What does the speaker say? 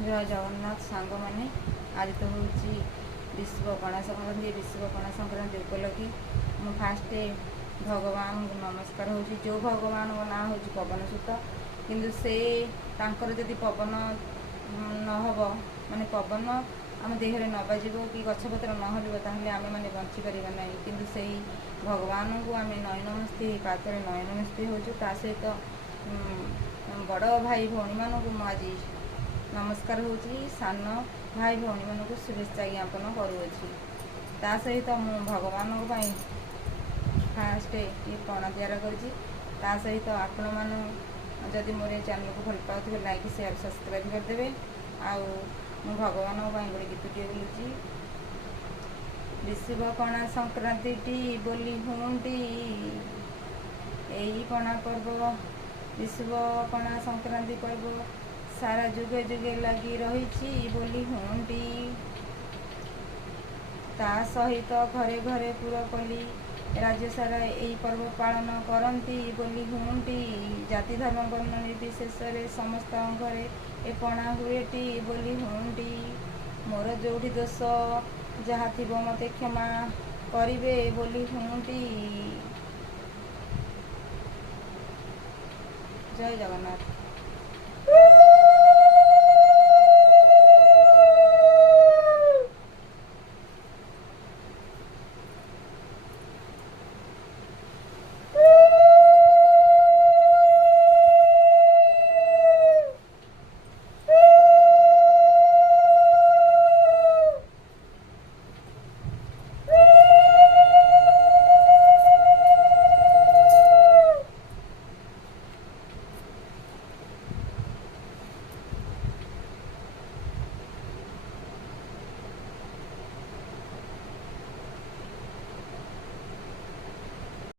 जय जगन्नाथ सांग मैंने आज तो हूँ विश्व पणा संक्रांति। विश्व पणा संक्रांति उपलक्षे मु फास्ट भगवान को नमस्कार हो जो भगवान को ना हूँ पवन सुत किंतु से तांकर जदि पवन नहब माने पवन आम देहरे न बाजिब कि गछपत्र न हलिब ताहले आमे माने बंचिपर ना किंतु से भगवान को आम नयनमस्ती पातरे नयनमस्ती हो सहित बड़ भाई भौणी मानू आज नमस्कार हो सान भाई भौणी मानू शुभेच्छा ज्ञापन करुँची ता सहित मु भगवान फास्ट ये पणा तैयार करता सहित आपण मान जदि मोर चैनल को भल पाते लाइक शेयर सब्सक्राइब करदे। आउ मु भगवान गोटे गीतटे बोलूँ विश्व पणा संक्रांति बोली हुंडी यही पणा पर्व विश्व पणा संक्रांति पर्व सारा जुगे जुगे लगी रही बोली हुंडी ता सहित घरे घरे पुरपल्ली राज्य सारा यही पर्व पालन करती बोली हुंडी जाति धर्म वर्ण निर्विशेष समस्त घरे ए पणा हुएटी बोली हुंडी मोर जोड़ी दोष जहाँ थी मते क्षमा करिवे बोली हुंडी। जय जगन्नाथ।